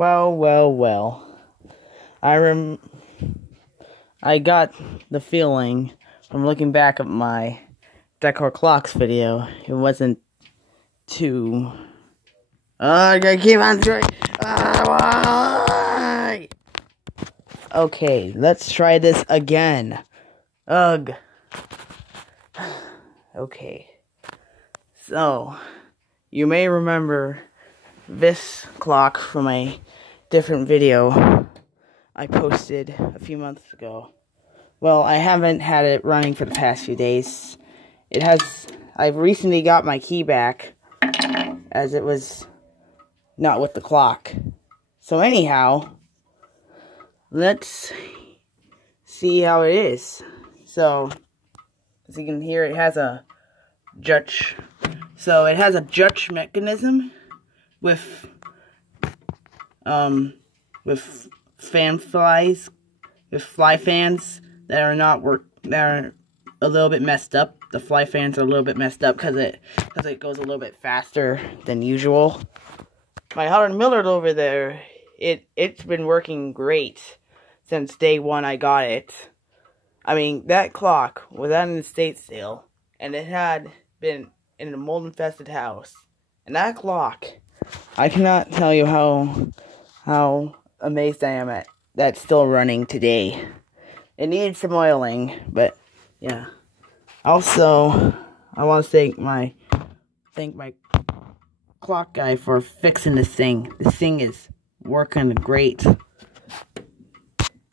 Well. I got the feeling from looking back at my decor clocks video. It wasn't too. I gotta keep on trying. Why? Okay, let's try this again. Ugh. Okay. So, you may remember this clock from a different video I posted a few months ago. Well, I haven't had it running for the past few days. I've recently got my key back, as it was not with the clock. So anyhow, let's see how it is. So, as you can hear, it has a jutch. So it has a jutch mechanism with fly fans that are a little bit messed up. The fly fans are a little bit messed up because it goes a little bit faster than usual. My Howard Millard over there, it's been working great since day one I got it. I mean, that clock was at an estate sale, and it had been in a mold-infested house. And that clock, I cannot tell you how amazed I am at that's still running today. It needed some oiling, but yeah. Also, I want to thank my clock guy for fixing this thing. This thing is working great.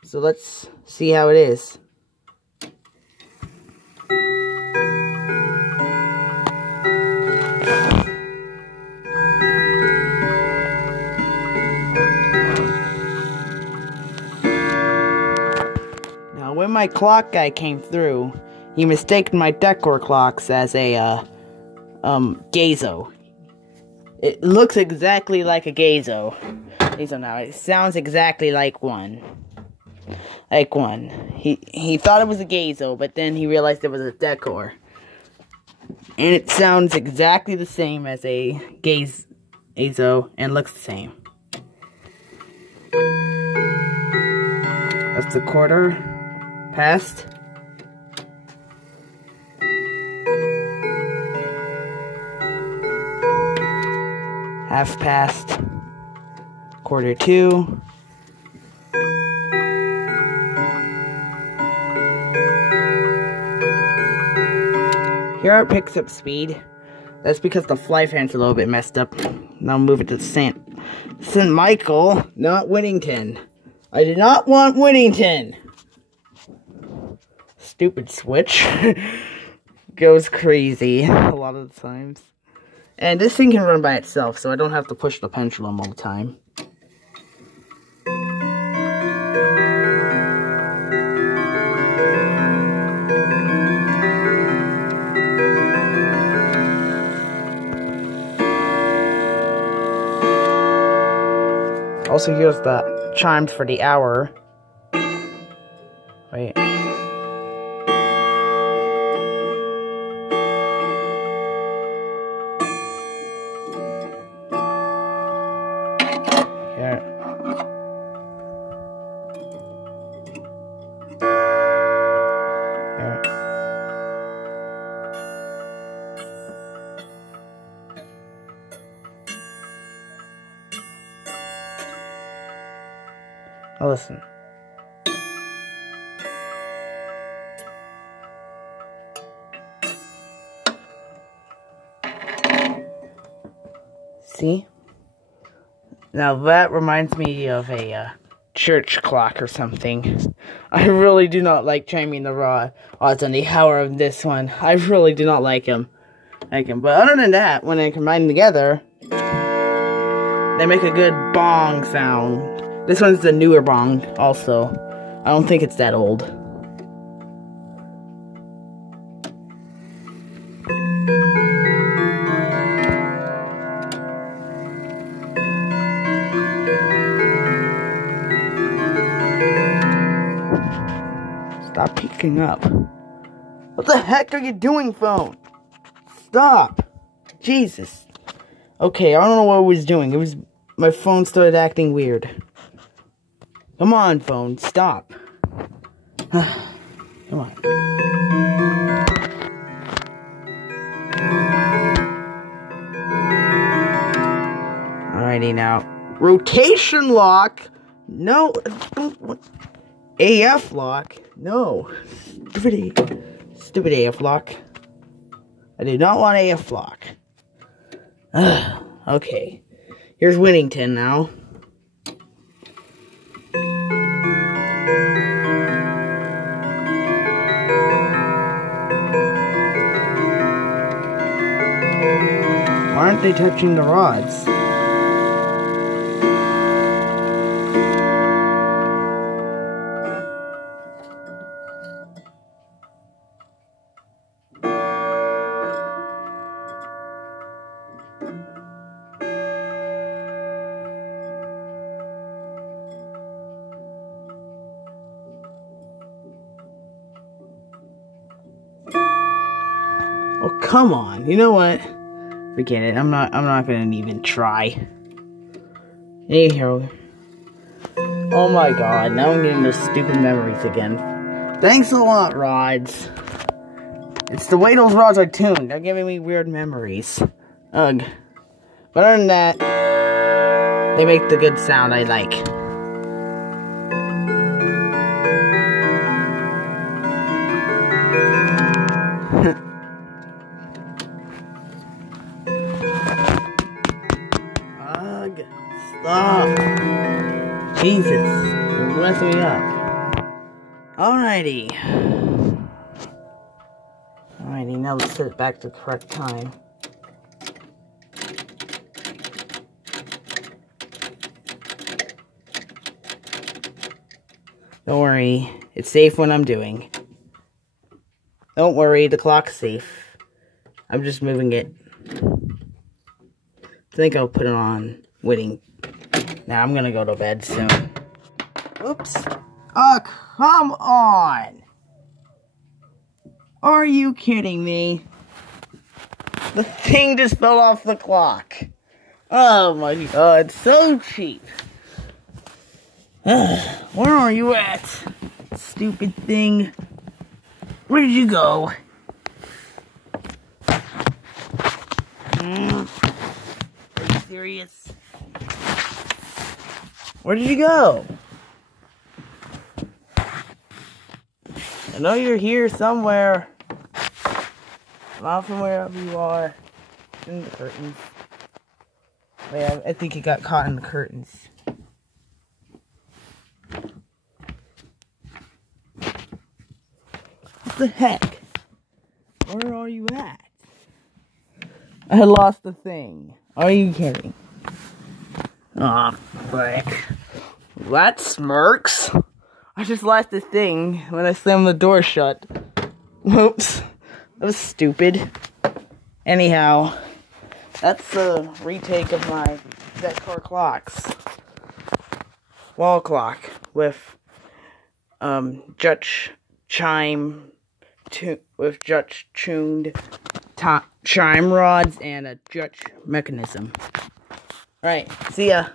So let's see how it is. When my clock guy came through, he mistaken my decor clocks as a, gazo. It looks exactly like a gazo. Now, it sounds exactly like one. He thought it was a gazo, but then he realized it was a decor. And it sounds exactly the same as a gazo, and looks the same. That's the quarter past. Half past. Quarter to. Here it picks up speed. That's because the fly fan's a little bit messed up. Now I'll move it to St. Michael, not Whittington. I did not want Whittington. Stupid switch. Goes crazy a lot of the times. And this thing can run by itself, so I don't have to push the pendulum all the time. Also, here's the chimes for the hour. Wait. Here. Here. Now listen. See? Now that reminds me of a church clock or something. I really do not like chiming the odds on the hour of this one. I really do not like them. But other than that, when they combine together, they make a good bong sound. This one's the newer bong, also. I don't think it's that old. Stop picking up. What the heck are you doing, phone? Stop. Jesus. Okay, I don't know what it was doing. my phone started acting weird. Come on, phone, stop. Come on. Alrighty now. Rotation lock? No. AF lock? No. Stupid AF lock. I do not want AF lock. Okay. Here's Winnington now. Why aren't they touching the rods? Oh, come on. You know what? Forget it. I'm not gonna even try. Anyhow. Oh my god, now I'm getting those stupid memories again. Thanks a lot, rods. It's the way those rods are tuned. They're giving me weird memories. Ugh. But other than that, they make the good sound I like. Ugh. Stop. Jesus. You're messing me up. Alrighty. Alrighty, now let's set it back to the correct time. Don't worry, it's safe when I'm doing. Don't worry, the clock's safe. I'm just moving it. I think I'll put it on winning. Now I'm gonna go to bed soon. Oops. Oh, come on! Are you kidding me? The thing just fell off the clock. Oh my god, so cheap. Where are you at? Stupid thing. Where did you go? Are you serious? Where did you go? I know you're here somewhere. Not from wherever you are. In the curtains. Wait, I think you got caught in the curtains. What the heck? Where are you at? I lost the thing. Are you kidding? Aw, frick. That smirks. I just lost the thing when I slammed the door shut. Whoops. That was stupid. Anyhow, that's the retake of my decor clocks. Wall clock with Dutch chime with Dutch tuned chime rods and a Dutch mechanism. Alright, see ya.